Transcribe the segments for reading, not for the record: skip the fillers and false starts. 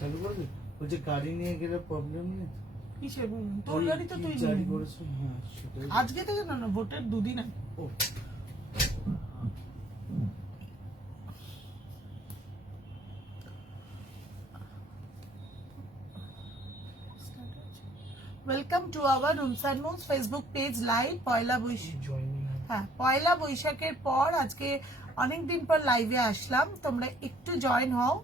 চালু করে দে। বলছে গাড়ি নিয়ে গেলে প্রবলেম নেই। কিসের প্রবলেম? তোর গাড়ি তো তুই জারি নিবি। করেছো? হ্যাঁ সেটাই। আজকে থেকে না, না ভোটের দুদিন আগে। ও welcome to our rooms and moves Facebook page live. Poila Baishakh, joining. হ্যাঁ পয়লা বৈশাখের পর আজকে অনেকদিন পর লাইভে আসলাম, তোমরা একটু জয়েন হও।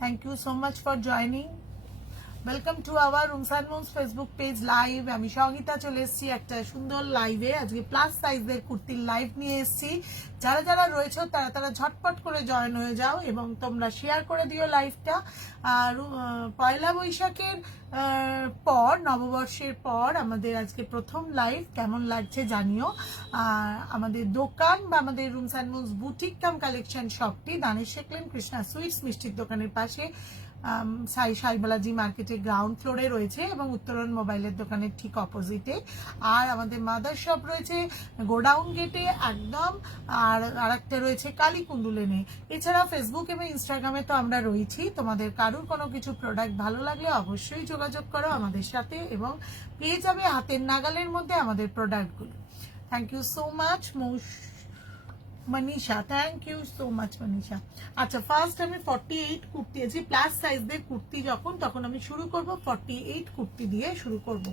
Thank you so much for joining. Welcome to our rooms and moves Facebook page live. আমি সঙ্গীতা চলে এসেছি একটা সুন্দর লাইভে। আজকে প্লাস সাইজের কুর্তির লাইভ নিয়ে এসেছি। যারা যারা রয়েছে তারা তারা ঝটপট করে জয়েন হয়ে যাও এবং তোমরা শেয়ার করে দিও লাইভটা। আর পয়লা বৈশাখের পর, নববর্ষের পর আমাদের আজকে প্রথম লাইভ। কেমন লাগছে জানিও। আমাদের দোকান বা আমাদের rooms and moves boutique cum collection শপটি দানেশ শেখলেন কৃষ্ণা সুইটস মিষ্টির দোকানের পাশে, সাইবালাজি মার্কেটের গ্রাউন্ড ফ্লোরে রয়েছে এবং উত্তরণ মোবাইলের দোকানের ঠিক অপোজিটে। আর আমাদের মাদার শপ রয়েছে গোডাউন গেটে একদম, আর আরেকটা রয়েছে কালীকুণ্ডু লেনে। এছাড়া ফেসবুক এবং ইনস্টাগ্রামে তো আমরা রয়েছি। তোমাদের কারুর কোনো কিছু প্রোডাক্ট ভালো লাগলে অবশ্যই যোগাযোগ করো আমাদের সাথে এবং পেয়ে যাবে হাতের নাগালের মধ্যে আমাদের প্রোডাক্টগুলো। Thank you so much Manisha, thank you so much Manisha. আচ্ছা, ফার্স্ট আমি 48 কুর্তি আছে, প্লাস সাইজের কুর্তি যখন, তখন আমি শুরু করব 48 কুর্তি দিয়ে শুরু করব।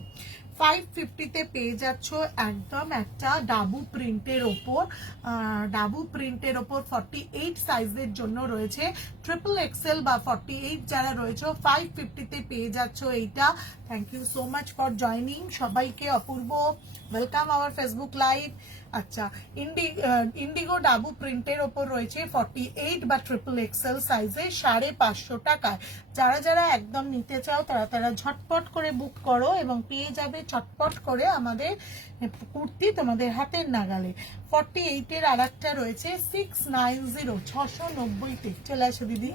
550-তে পেয়ে যাচ্ছ একদম একটা ডাবু প্রিন্টের ওপর, ডাবু প্রিন্টের ওপর 48 সাইজের জন্য রয়েছে। ট্রিপল এক্সেল বা 48 যারা রয়েছে 550-তে পেয়ে যাচ্ছ এইটা। Thank you so much for joining সবাইকে। Apurba welcome our Facebook live. আচ্ছা, ইন্ডিগো ডাবু প্রিন্টের ওপর রয়েছে 48 বা ট্রিপল এক্সেল সাইজে 550 টাকায়। যারা যারা একদম নিতে চাও তারা তারা ঝটপট করে বুক করো এবং পেয়ে যাবে চটপট করে আমাদের কুর্তি তোমাদের হাতের নাগালে। 48-এর আর একটা রয়েছে 690, 690-তে। চলে আসো দিদি,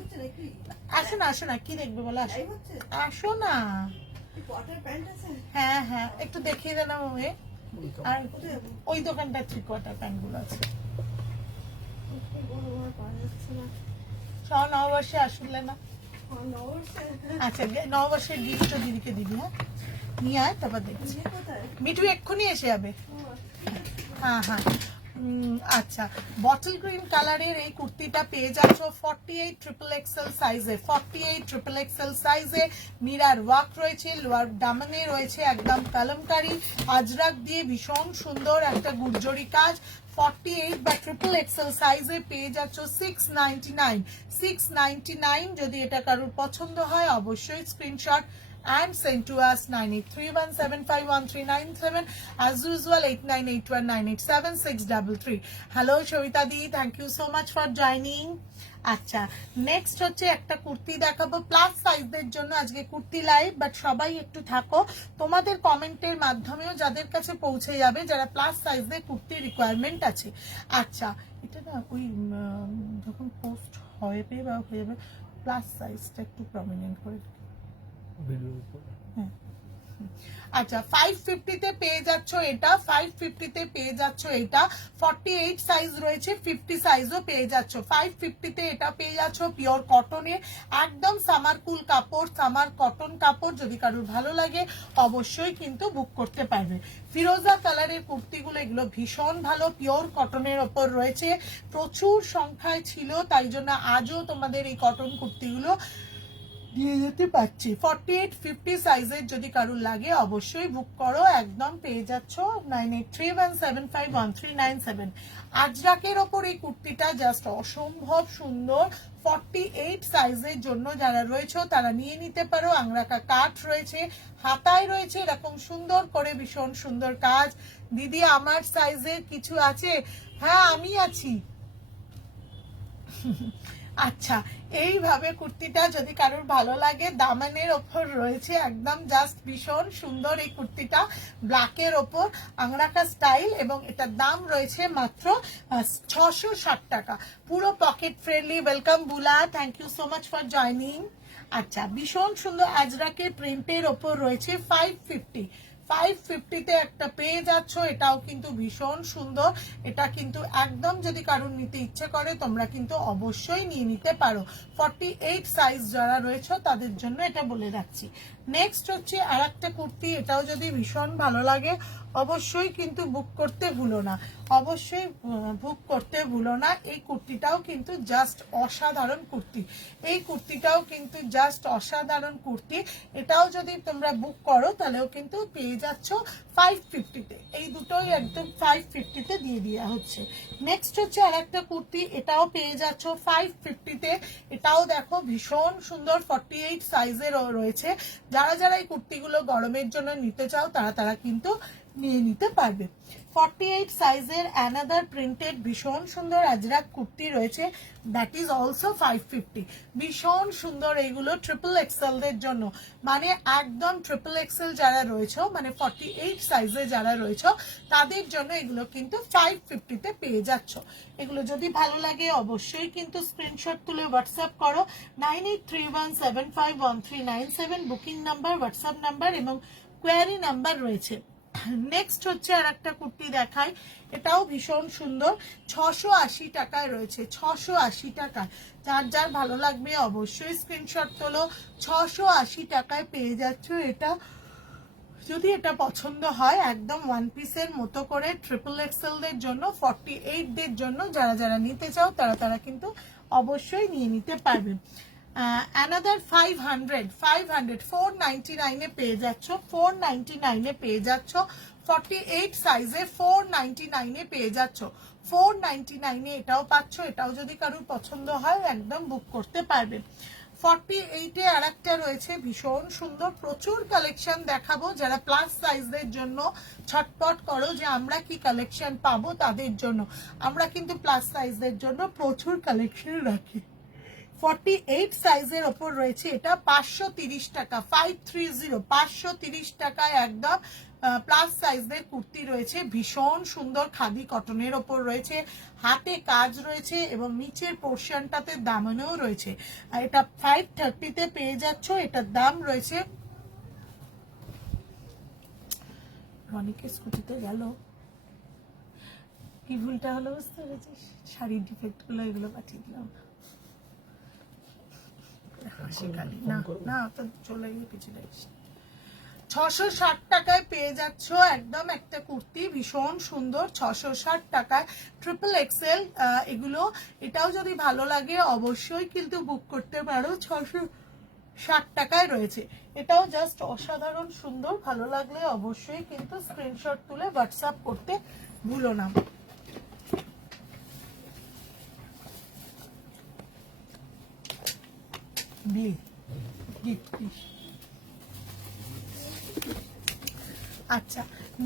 আসো না আসো না, কি দেখবে বলো, আসো আসো না। হ্যাঁ হ্যাঁ, একটু দেখিয়ে দেন আমাকে। আর ওই দোকানটা 3/4 প্যান্ট গুলো আছে। নববর্ষে আসলে না, আচ্ছা নববর্ষের গিফট দিদিকে দিবি। হ্যাঁ নিয়ে আয়, তারপর দেখছি। মিঠু এক্ষুনি এসে যাবে। হ্যাঁ হ্যাঁ। আচ্ছা, বটল গ্রিন কালারের এই কুর্তিটা পেয়ে যাচ্ছ 48 ট্রিপল এক্সেল সাইজে। 48 ট্রিপল এক্সেল সাইজে মিরার ওয়ার্ক রয়েছে, লোয়ার দামানে রয়েছে একদম কলমকারি আজরাক দিয়ে ভীষণ সুন্দর একটা গুর্জরি কাজ। 48 বা ট্রিপল এক্সেল সাইজে পেয়ে যাচ্ছ 699। 699 যদি এটা কারোর পছন্দ হয় অবশ্যই screenshot and send to us 9831751397, as usual 8981987633. Hello Shavita di, thank you so much for joining. আচ্ছা, নেক্সট হচ্ছে একটা কুর্তি দেখাবো প্লাস সাইজদের জন্য আজকে কুর্তি লাইভ, বাট সবাই একটু থাকো, তোমাদের কমেন্টের মাধ্যমেও যাদের কাছে পৌঁছে যাবে যারা প্লাস সাইজদের কুর্তি রিকোয়ারমেন্ট আছে। আচ্ছা, এটা না ওই যখন পোস্ট হবে বা হয়ে যাবে প্লাস সাইজটা একটু প্রমিনেন্ট করে। আচ্ছা, 550-তে পেয়ে যাচ্ছ এটা। 550-তে পেয়ে যাচ্ছ এটা। 48 সাইজ রয়েছে, 50 সাইজও পেয়ে যাচ্ছ। 550-তে এটা পেয়ে যাচ্ছ পিওর কটনের, একদম সামার কুল কাপড়, সামার কটন কাপড়। যদি কারোর ভালো লাগে অবশ্যই কিন্তু বুক করতে পারবে। ফিরোজা কালারের কুর্তিগুলো এগুলো ভীষণ ভালো, পিওর কটনের ওপর রয়েছে, প্রচুর সংখ্যায় ছিল, তাই জন্য আজও তোমাদের এই কটন কুর্তিগুলো দিয়ে যেতে পারছি। 48-50 সাইজের যদি কারোর লাগে অবশ্যই বুক করো, একদম পেয়ে যাচ্ছ 9831751397। আজরাকের ওপর এই কুর্তিটা জাস্ট অসম্ভব সুন্দর। 48 সাইজের জন্য যারা রয়েছে তারা নিয়ে নিতে পারো। আংরাকা কাট রয়েছে, হাতায় রয়েছে এরকম সুন্দর করে ভীষণ সুন্দর কাজ। দিদি আমার সাইজের কিছু আছে? হ্যাঁ আমি আছি। আচ্ছা, এইভাবে কুর্তিটা যদি কারোর ভালো লাগে, দামানের ওপর রয়েছে একদম জাস্ট ভীষণ সুন্দর এই কুর্তিটা, ব্ল্যাকের ওপর আংরাকা স্টাইল, এবং এটার দাম রয়েছে মাত্র 660 টাকা। পুরো pocket friendly. Welcome Bula, thank you so much for joining. আচ্ছা, ভীষণ সুন্দর আজরাকের প্রিন্টের ওপর রয়েছে 550। 550 তে একটা পেয়ে যাচ্ছ, এটাও কিন্তু ভীষণ সুন্দর। এটা কিন্তু একদম যদি কারোর নিতে ইচ্ছে করে তোমরা কিন্তু অবশ্যই নিয়ে নিতে পারো। 48 সাইজ যারা রয়েছে তাদের জন্য এটা বলে রাখছি। নেক্সট হচ্ছে আর একটা কুর্তি, এটাও যদি ভীষণ ভালো লাগে অবশ্যই কিন্তু বুক করতে ভুলো না, অবশ্যই বুক করতে ভুলো না। এই কুর্তিটাও কিন্তু জাস্ট অসাধারণ কুর্তি, এই কুর্তিটাও কিন্তু জাস্ট অসাধারণ কুর্তি। এটাও যদি তোমরা বুক করো তাহলেও কিন্তু পেয়ে যাচ্ছ 550 তে। এই দুটোই একদম 550 তে দিয়ে দেওয়া হচ্ছে। নেক্সট হচ্ছে আর একটা কুর্তি, এটাও পেয়ে যাচ্ছ 550 তে। এটাও দেখো ভীষণ সুন্দর, 48 সাইজের রয়েছে। যারা যারা এই কুর্তিগুলো গরমের জন্য নিতে চাও তারা কিন্তু নিয়ে নিতে পারবে। 48 সাইজের অ্যানাদার প্রিন্টেড ভীষণ সুন্দর আজরাক কুর্তি রয়েছে, দ্যাট ইজ অলসো 550। ভীষণ সুন্দর এইগুলো ট্রিপল এক্সেল দের জন্য, মানে একদম ট্রিপল এক্সেল যারা রয়েছে, মানে 48 সাইজে যারা রয়েছে তাদের জন্য এগুলো কিন্তু 550 তে পেয়ে যাচ্ছ। এগুলো যদি ভালো লাগে অবশ্যই কিন্তু স্ক্রিনশট তুলে হোয়াটসঅ্যাপ করো। 9831751397 বুকিং নাম্বার, হোয়াটসঅ্যাপ নাম্বার এবং কোয়ারি নাম্বার রয়েছে। নেক্সট হচ্ছে আর একটা কুর্তি দেখাই, এটাও ভীষণ সুন্দর, 680 টাকায় রয়েছে, 680 টাকায়। যার যার ভালো লাগবে অবশ্যই স্ক্রিনশট তোলো। 680 টাকায় পেয়ে যাচ্ছ এটা। যদি এটা পছন্দ হয় একদম ওয়ান পিসের মতো করে ট্রিপল এক্সেল দের জন্য, 48 দের জন্য যারা যারা নিতে চাও তারা কিন্তু অবশ্যই নিয়ে নিতে পারবেন। অ্যানাদার 500 499 এ পেয়ে যাচ্ছ, 499 এ পেয়ে যাচ্ছ। 48 সাইজে 499 এ পেয়ে যাচ্ছ, 499 এ এটাও পাচ্ছ। এটাও যদি কারোর পছন্দ হয় একদম বুক করতে পারবে। 48 এ আর একটা রয়েছে ভীষণ সুন্দর, প্রচুর কালেকশন দেখাবো। যারা প্লাস সাইজদের জন্য ছটপট করো যে আমরা কি কালেকশন পাবো, তাদের জন্য আমরা কিন্তু প্লাস সাইজদের জন্য প্রচুর কালেকশন রাখি। 48 সাইজের ওপর রয়েছে এটা 530 টাকা, 530 530 টাকায় একদম প্লাস সাইজের কুর্তি রয়েছে। ভীষণ সুন্দর খাদি কটনের ওপর রয়েছে, হাতে কাজ রয়েছে এবং নিচের পোর্শনটাতে দামানো রয়েছে। এটা 530 তে পেয়ে যাচ্ছ। এটার দাম রয়েছে, অনেকে স্কুটিতে গেল, কি ভুলটা হলো বুঝতে পেরেছিস, শাড়ির ডিফেক্ট গুলো এগুলো পাঠিয়ে দিলাম। না তো চলে গিয়ে পিছনে 660 টাকায় পেয়ে যাচ্ছ একদম একটা কুর্তি, ভীষণ সুন্দর, 660 টাকায় ট্রিপল এক্সেল এগুলো। এটাও যদি ভালো লাগে অবশ্যই কিন্তু বুক করতে পারো, 660 টাকায় রয়েছে। এটাও জাস্ট অসাধারণ সুন্দর, ভালো লাগলে অবশ্যই কিন্তু স্ক্রিনশট তুলে হোয়াটসঅ্যাপ করতে ভুলো না। আচ্ছা,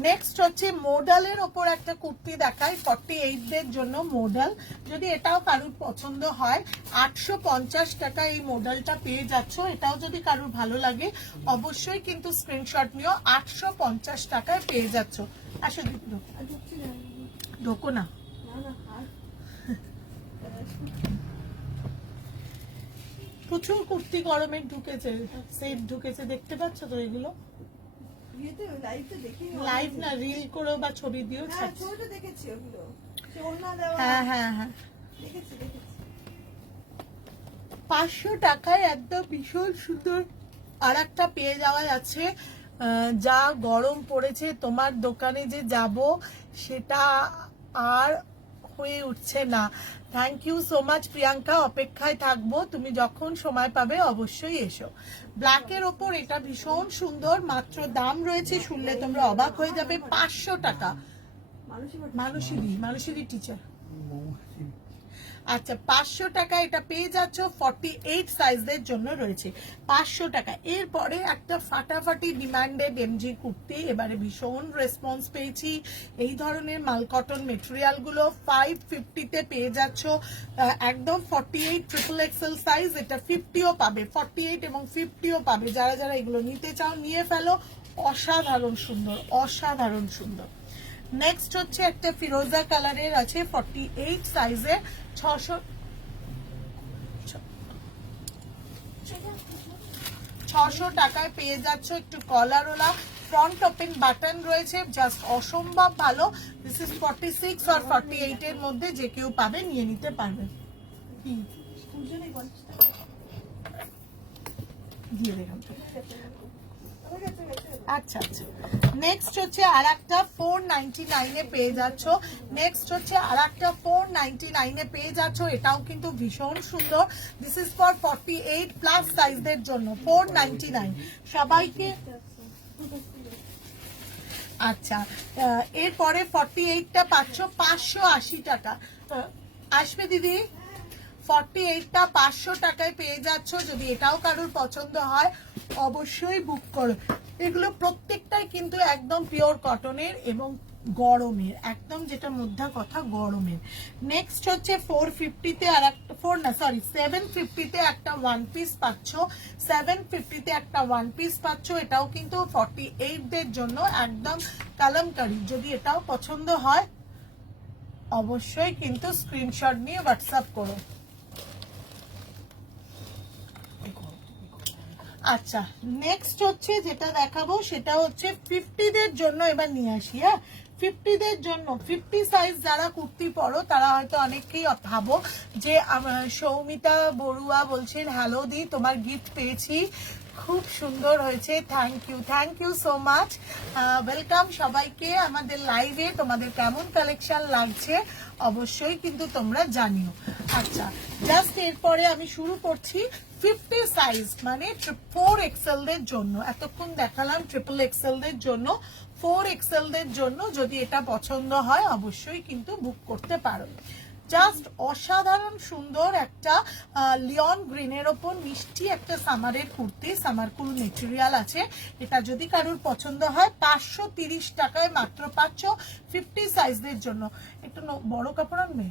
নেক্সট হচ্ছে মোডালের ওপর একটা কুর্তি দেখাই, 48 দের জন্য মোডাল। যদি এটাও কারুর পছন্দ হয় 850 টাকা এই মোডালটা পেয়ে যাচ্ছ। এটাও যদি কারুর ভালো লাগে অবশ্যই কিন্তু স্ক্রিনশট নিও, 850 টাকায় পেয়ে যাচ্ছ। আসলে ঢোকো না, প্রচুর কুর্তি গরমে ঢুকেছে, সেট ঢুকেছে, দেখতে পাচ্ছ তো এগুলো লাইভ না রিল করে বা ছবি দিও। হ্যাঁ হ্যাঁ হ্যাঁ, 500 টাকায় একদম ভীষণ সুন্দর আর একটা পেয়ে যাওয়া যাচ্ছে। যা গরম পড়েছে, তোমার দোকানে যে যাব সেটা আর হয়ে উঠছে না। Thank you so much Priyanka, অপেক্ষায় থাকবো, তুমি যখন সময় পাবে অবশ্যই এসো। ব্ল্যাকের ওপর এটা ভীষণ সুন্দর, মাত্র দাম রয়েছে শুনলে তোমরা অবাক হয়ে যাবে, 500 টাকা। মানুষেরই টিচার। আচ্ছা, 500 টাকা এটা পেয়ে যাচ্ছ, 48 সাইজের জন্য রয়েছে 500 টাকা। এরপরে একটা ফাটাফাটি ডিমান্ডেড এমজি কুর্তি, এবারে ভীষণ রেসপন্স পেয়েছি। এই ধরনের মাল কটন মেটেরিয়াল গুলো 550 তে পেয়ে যাচ্ছ একদম। 48 ট্রিপল এক্সেল সাইজ, এটা 50ও পাবে, 48 এবং 50ও পাবে। যারা যারা এগুলো নিতে চাও নিয়ে ফেলো, অসাধারণ সুন্দর, অসাধারণ সুন্দর। নেক্সট হচ্ছে একটা ফিরোজা কালারের আছে, 48 সাইজে, 600 টাকায় পেয়ে যাচ্ছ। একটু কলারওয়ালা ফ্রন্ট ওপেন বাটন রয়েছে, জাস্ট অসম্ভব ভালো। দিস ইজ 46 আর 48 এর মধ্যে যে কেউ পাবে, নিয়ে নিতে পারবে। দিয়ে দেখুন। আচ্ছা আচ্ছা, নেক্সট হচ্ছে আর একটা 499 এ পেয়ে যাচ্ছ। নেক্সট হচ্ছে আর একটা 499 এ পেয়ে যাচ্ছ, এটাও কিন্তু ভীষণ সুন্দর। দিস ইজ ফর 48 প্লাস সাইজদের জন্য 499 সবাইকে। আচ্ছা, এরপরে 48টা পাচ্ছ 580 টাকা। আসবে দিদি, 48টা 500 টাকায় পেয়ে যাচ্ছ। যদি এটাও কারোর পছন্দ হয় অবশ্যই বুক করো। এগুলো প্রত্যেকটাই কিন্তু একদম পিওর কটনের এবং গরমের, একদম যেটা মধ্যা কথা গরমের। নেক্সট হচ্ছে 450 তে আর একটা 750 তে একটা ওয়ান পিস পাচ্ছ। 750 তে একটা ওয়ান পিস পাচ্ছ। এটাও কিন্তু 48 দের জন্য একদম কালামকারী। যদি এটাও পছন্দ হয় অবশ্যই কিন্তু স্ক্রিনশট নিয়ে হোয়াটসঅ্যাপ করো। আচ্ছা, নেক্সট হচ্ছে যেটা দেখাবো সেটা হচ্ছে 50 দের জন্য। এবার নিয়ে আসি, হ্যাঁ 50 দের জন্য। 50 সাইজ যারা কুর্তি পরো তারা হয়তো অনেকেই ভাবো যে সৌমিতা বড়ুয়া বলছেন, হ্যালো দি, তোমার গিফট পেয়েছি, খুব সুন্দর হয়েছে, thank you so much. Welcome সবাইকে আমাদের লাইভে। তোমাদের কেমন কালেকশন লাগছে অবশ্যই কিন্তু তোমরা জানিও। আচ্ছা, জাস্ট এরপরে আমি শুরু করছি 50 সাইজ, মানে 4XL দের জন্য। এতক্ষণ দেখালাম XXL দের জন্য, 4XL দের জন্য যদি এটা পছন্দ হয় অবশ্যই কিন্তু বুক করতে পারো। জাস্ট অসাধারণ সুন্দর একটা লিওন গ্রিনের ওপর মিষ্টি একটা সামারের কুর্তি, সামার কুল মেটেরিয়াল আছে। এটা যদি কারোর পছন্দ হয় 530 টাকায় মাত্র পাচ্ছ 50 সাইজদের জন্য। একটু বড় কাপড় আনবে,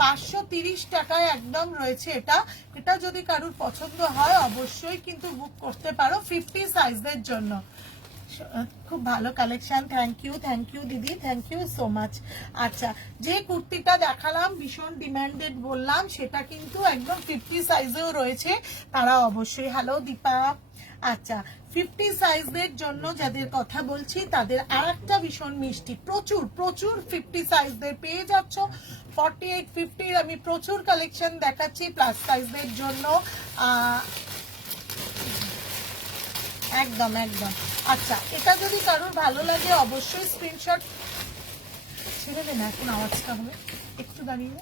530 টাকায় একদম রয়েছে এটা। এটা যদি কারোর পছন্দ হয় অবশ্যই কিন্তু বুক করতে পারো 50 সাইজদের জন্য। খুব ভালো কালেকশন, থ্যাংক ইউ দিদি, থ্যাংক ইউ সো মাচ। আচ্ছা, যে কুর্তিটা দেখালাম ভীষণ ডিমান্ডেড বললাম, সেটা কিন্তু একদম 50 সাইজেও রয়েছে। তারা অবশ্যই, হ্যালো দীপা। আচ্ছা, 50 সাইজদের জন্য যাদের কথা বলছি তাদের আর একটা ভীষণ মিষ্টি, প্রচুর 50 সাইজদের পেয়ে যাচ্ছ। 48, 50 আমি প্রচুর কালেকশন দেখাচ্ছি প্লাস সাইজদের জন্য। একদম। আচ্ছা, এটা যদি কারোর ভালো লাগে অবশ্যই স্ক্রিনশট ছেড়ে দেন। এখন আওয়াজটা হবে, একটু দাঁড়িয়ে।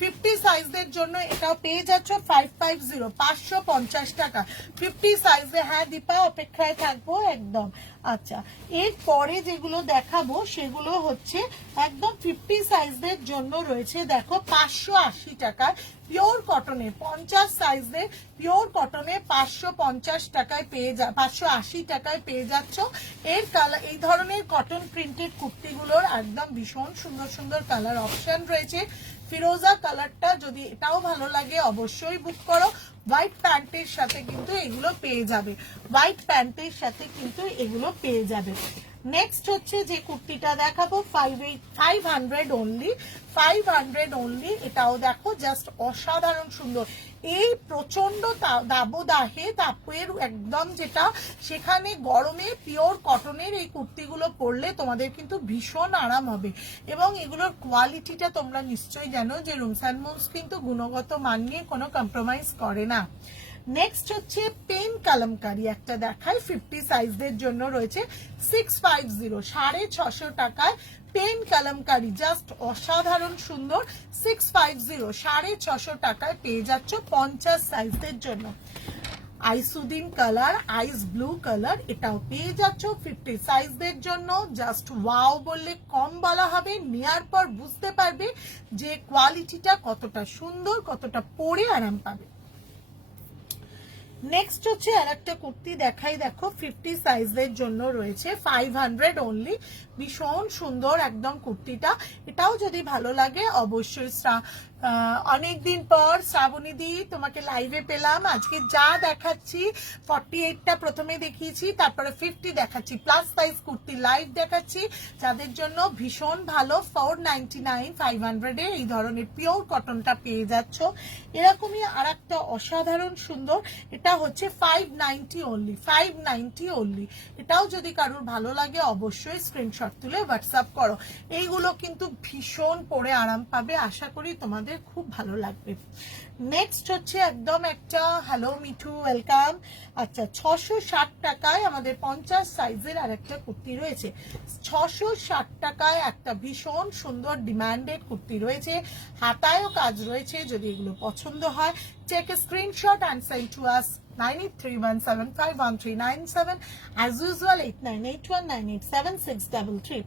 50 সাইজদের জন্য এটাও পেয়ে যাচ্ছ 550, 550 টাকা 50 সাইজে। হ্যাঁ দীপা, অপেক্ষায় থাকবো একদম। আচ্ছা, এরপরে যেগুলো দেখাবো সেগুলো হচ্ছে একদম 50 সাইজদের জন্য রয়েছে। দেখো 580 টাকায় পিওর কটনের 50 সাইজের পিওর কটনে 550 টাকায় পেয়ে 580 টাকায় পেয়ে যাচ্ছ। এর কালার, এই ধরনের কটন প্রিন্টেড কুর্তিগুলোর একদম ভীষণ সুন্দর সুন্দর কালার অপশন রয়েছে। ফিরোজা কালারটা যদি এটাও ভালো লাগে অবশ্যই বুক করো। হোয়াইট প্যান্টের সাথে কিন্তু এগুলো পেয়ে যাবে, হোয়াইট প্যান্টের সাথে কিন্তু এগুলো পেয়ে যাবে। নেক্সট হচ্ছে যে কুর্তিটা দেখাবো 500 অনলি, 500 অনলি। এটাও দেখো জাস্ট অসাধারণ সুন্দর। এই প্রচন্ড দাবদাহে তাপের একদম যেটা, সেখানে গরমে পিওর কটনের এই কুর্তিগুলো পরলে তোমাদের কিন্তু ভীষণ আরাম হবে। এবং এগুলোর কোয়ালিটিটা তোমরা নিশ্চয়ই জানো যে রুমস অ্যান্ড মুভস কিন্তু গুণগত মান নিয়ে কোনো কম্প্রোমাইজ করে না। নেক্সট হচ্ছে পেন কালামকারি একটা দেখায়, 50 সাইজদের জন্য রয়েছে 650, 650 টাকায় পেন কালামকারি, জাস্ট অসাধারণ সুন্দর। 650, 650 টাকায় পেয়ে যাচ্ছ 50 সাইজদের জন্য। আইসুদিন কালার, আইস ব্লু কালার, এটাও পেয়ে যাচ্ছ 50 সাইজদের জন্য। জাস্ট ওয়াও বললে কম বলা হবে, নেয়ার পর বুঝতে পারবে যে কোয়ালিটিটা কতটা সুন্দর, কতটা পরে আরাম পাবে। নেক্সট হচ্ছে আর একটা কুর্তি দেখাই, দেখো 50 সাইজের জন্য রয়েছে 500 অনলি, ভীষণ সুন্দর একদম কুর্তিটা। এটাও যদি ভালো লাগে অবশ্যই অনেকদিন পর শ্রাবণী দি তোমাকে লাইভে পেলাম। আজকে যা দেখাচ্ছি 48টা প্রথমে দেখিয়েছি, তারপরে 50 দেখাচ্ছি, প্লাস সাইজ কুর্তি লাইভ দেখাচ্ছি, যাদের জন্য ভীষণ ভালো 499 500 এই ধরনের পিওর কটনটা পেয়ে যাচ্ছ। এরকমই আর একটা অসাধারণ সুন্দর, এটা হচ্ছে 590 অনলি, 590 অনলি। এটাও যদি কারোর ভালো লাগে অবশ্যই স্ক্রিনশট তুলে হোয়াটসঅ্যাপ করো। এইগুলো কিন্তু ভীষণ পরে আরাম পাবে, আশা করি তোমাদের খুব ভালো লাগবে। নেক্সট হচ্ছে একদম একটা, হ্যালো মিঠু ওয়েলকাম। আচ্ছা 660 টাকায় আমাদের 50 সাইজের আর একটা কুর্তি রয়েছে। 660 টাকায় একটা ভীষণ সুন্দর ডিমান্ডেড কুর্তি রয়েছে, হাতায়ও কাজ রয়েছে। যদি এগুলো পছন্দ হয় take a screenshot and send to us 9831751397 as usual 8981987633।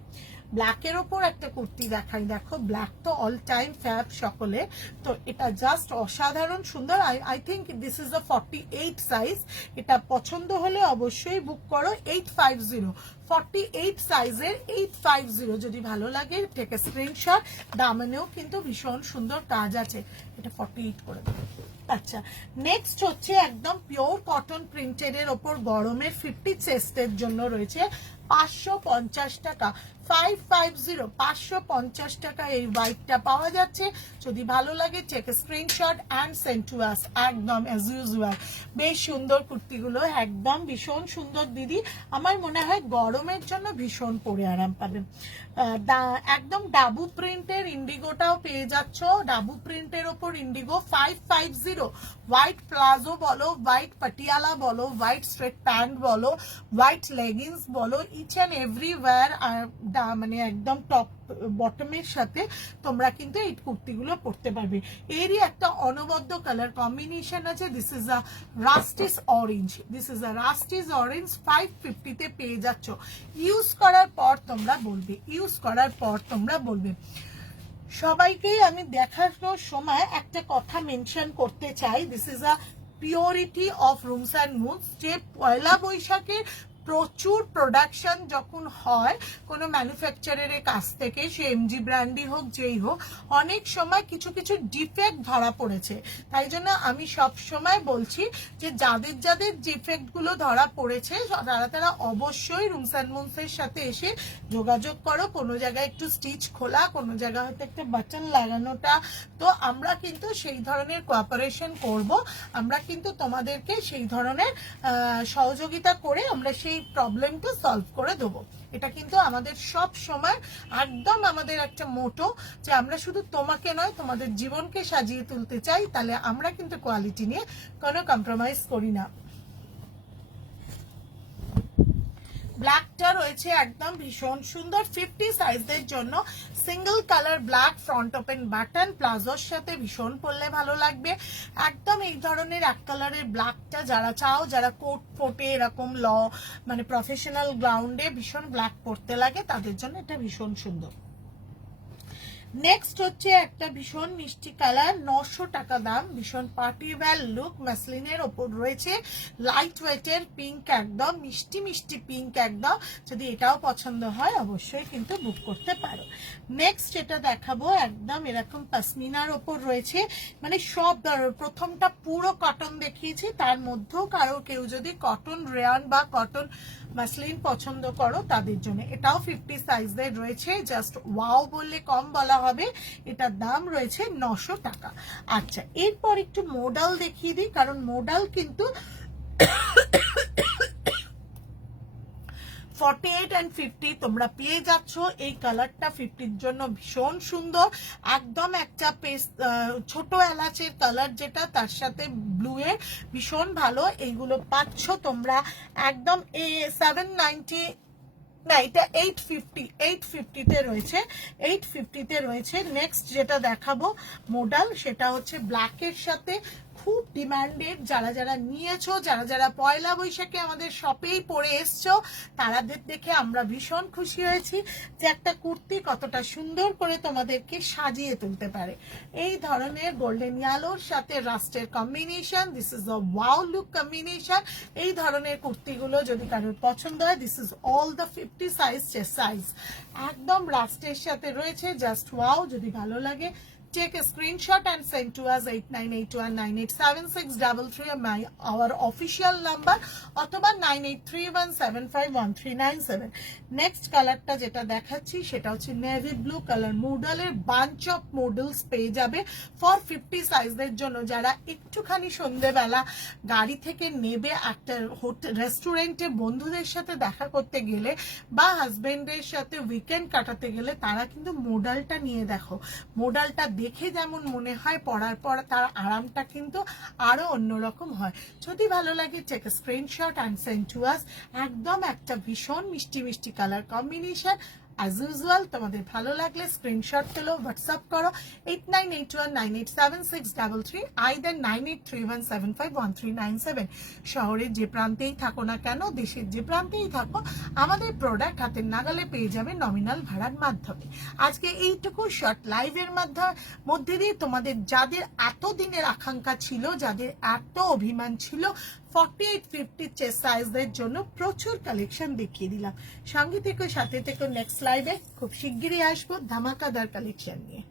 ব্ল্যাকের ওপর একটা কুর্তি দেখাই, দেখো ব্ল্যাক তো অল টাইম ফ্যাব সকলে, তো এটা জাস্ট অসাধারণ সুন্দর। I think this is a 48 size. এটা পছন্দ হলে অবশ্যই বুক করো। 850 48 সাইজের 850 যদি ভালো লাগে টেক এ স্ক্রিনশট। দামানেও কিন্তু ভীষণ সুন্দর কাজ আছে, এটা 48 করে দেবো। আচ্ছা নেক্সট হচ্ছে একদম পিওর কটন প্রিন্টেড এর ওপর গরমের 50 চেস্টের জন্য রয়েছে 550 টাকা, 550 550 টাকা এই হোয়াইটটা পাওয়া যাচ্ছে। যদি ভালো লাগে take screenshot and send to us. একদম অ্যাজ ইউজুয়াল বেশ সুন্দর কুর্তিগুলো, একদম ভীষণ সুন্দর দিদি। আমার মনে হয় গরমের জন্য ভীষণ পরে আরাম পাবেন। একদম ডাবু প্রিন্টের ইন্ডিগোটাও পেয়ে যাচ্ছ। ডাবু প্রিন্টের ওপর ইন্ডিগো 550, হোয়াইট প্লাজো বলো, হোয়াইট পাটিয়ালা বলো, হোয়াইট স্ট্রেট প্যান্ট বলো, হোয়াইট লেগিংস বলো, ইচ অ্যান্ড এভরিওয়্যার মানে একদম টপ বটমের সাথে তোমরা কিন্তু এই কুর্তিগুলো পরতে পারবে। এরই একটা অনবদ্য কালার কম্বিনেশন আছে। This is a rustic orange, this is a rustic orange 550 তে পেয়ে যাচ্ছ। ইউজ করার পর তোমরা বলবে, ইউজ করার পর তোমরা বলবে। সবাইকেই আমি দেখানোর সময় একটা কথা মেনশন করতে চাই, this is a purity of rooms and moods. যে পয়লা বৈশাখের প্রচুর প্রোডাকশন যখন হয় কোনো ম্যানুফ্যাকচারারের কাছ থেকে, সে এমজি ব্র্যান্ডই হোক যেই হোক, অনেক সময় কিছু কিছু ডিফেক্ট ধরা পড়েছে। তাই জন্য আমি সব সময় বলছি যে যাদের যাদের ডিফেক্টগুলো ধরা পড়েছে তারা অবশ্যই রুমস অ্যান্ড মুডসের সাথে এসে যোগাযোগ করো। কোনো জায়গায় একটু স্টিচ খোলা, কোনো জায়গায় হয়তো একটা বাটন লাগানোটা, তো আমরা কিন্তু সেই ধরনের কোঅপারেশন করব। আমরা কিন্তু তোমাদেরকে সেই ধরনের সহযোগিতা করে আমরা সেই প্রবলেমটা সলভ করে দেবো। এটা কিন্তু আমাদের সব সময় একদম আমাদের একটা মোটো, যে আমরা শুধু তোমাকে নয় তোমাদের জীবনকে সাজিয়ে তুলতে চাই। তাহলে আমরা কিন্তু কোয়ালিটি নিয়ে কোনো কম্প্রোমাইজ করি না। ব্ল্যাকটা রয়েছে একদম ভীষণ সুন্দর 50 সাইজের জন্য, single colour black, front open button, প্লাজোর সাথে ভীষণ পরলে ভালো লাগবে। একদম এই ধরনের এক কালারের ব্ল্যাকটা যারা চাও, যারা কোট ফোটে এরকম মানে প্রফেশনাল গ্রাউন্ডে ভীষণ ব্ল্যাক পরতে লাগে, তাদের জন্য এটা ভীষণ সুন্দর। নেক্সট হচ্ছে একটা ভীষণ মিষ্টি কালার, 900 টাকা দাম, ভীষণ পার্টি ওয়্যার লুক, মাসলিনের ওপর রয়েছে লাইট ওয়েটের পিঙ্ক, একদম মিষ্টি মিষ্টি পিঙ্ক একদম। যদি এটাও পছন্দ হয় অবশ্যই কিন্তু বুক করতে পারো। নেক্সট এটা দেখাবো একদম এরকম পাশমিনার ওপর রয়েছে, মানে সব প্রথমটা পুরো কটন দেখিয়েছি, তার মধ্যেও কেউ যদি কটন রেয়ান বা কটন মাসলিন পছন্দ করো তাদের জন্য এটাও 50 সাইজের রয়েছে। জাস্ট ওয়াও বললে কম বলা হবে, এটার দাম রয়েছে 900 টাকা। আচ্ছা এরপর একটু মডাল দেখিয়ে দিই, কারণ মডাল কিন্তু 48 and 50 তোমরা পেয়ে যাচ্ছ। এই কালারটা 50 জন্য ভীষণ সুন্দর, একদম একটা ছোট এলাচের কালার যেটা, তার সাথে ব্লু এর ভীষণ ভালো। এইগুলো পাচ্ছ তোমরা একদম 790, না এটা 850 তে রয়েছে, 850 তে রয়েছে। নেক্সট যেটা দেখাবো মডেল, সেটা হচ্ছে ব্ল্যাকের সাথে খুব ডিমান্ডেড। যারা যারা নিয়েছো, যারা যারা পয়লা বৈশাখে আমাদের শপেই পরে এসছো, তারাদের দেখে আমরা ভীষণ খুশি হয়েছি যে একটা কুর্তি কতটা সুন্দর করে তোমাদেরকে সাজিয়ে তুলতে পারে। এই ধরনের গোল্ডেন ইয়ালোর সাথে রাস্টের combination, this is a wow look combination. এই ধরনের কুর্তিগুলো যদি কারোর পছন্দ হয়, this is all the 50 size chest size, একদম রাস্টের সাথে রয়েছে, জাস্ট ওয়াও। যদি ভালো লাগে Take a screenshot and send to us 8981987633 our official number অথবা 9831751397। নেক্সট কালারটা যেটা দেখাচ্ছি সেটা হচ্ছে নেভি ব্লু কালার, মুডালের বাঞ্চ অফ মডেলস পেয়ে যাবে ফর 50 সাইজের জন্য। যারা একটুখানি সন্ধ্যেবেলা গাড়ি থেকে নেবে একটা রেস্টুরেন্টে বন্ধুদের সাথে দেখা করতে গেলে বা হাজবেন্ডের সাথে উইকেন্ড কাটাতে গেলে তারা কিন্তু মোডালটা নিয়ে দেখো, মোডালটা দেখে যেমন মনে হয় পরার পর তার আরামটা কিন্তু আরো অন্যরকম হয়। যদি ভালো লাগে take a screenshot and send to us. একদম একটা ভীষণ মিষ্টি মিষ্টি কালার কম্বিনেশন। অ্যাজ ইউজুয়াল তোমাদের ভালো লাগলে স্ক্রিনশট তোলো, হোয়াটসঅ্যাপ করো 8981987633 আইদার 9831751397। শহরের যে প্রান্তেই থাকো না কেন, দেশের যে প্রান্তেই থাকো, আমাদের প্রোডাক্ট হাতের নাগালে পেয়ে যাবে নমিনাল ভাড়ার মাধ্যমে। আজকে এইটুকু শর্ট লাইভের মধ্যে দিয়ে তোমাদের যাদের এতদিনের আকাঙ্ক্ষা ছিল, যাদের এত অভিমান ছিল 48-50 চেস্ট সাইজের জন্য প্রচুর কালেকশন দেখিয়ে দিলাম। সঙ্গে থেকে সাথে থেকে নেক্সট লাইভে খুব শিগগিরই আসবো ধামাকাদার কালেকশন নিয়ে।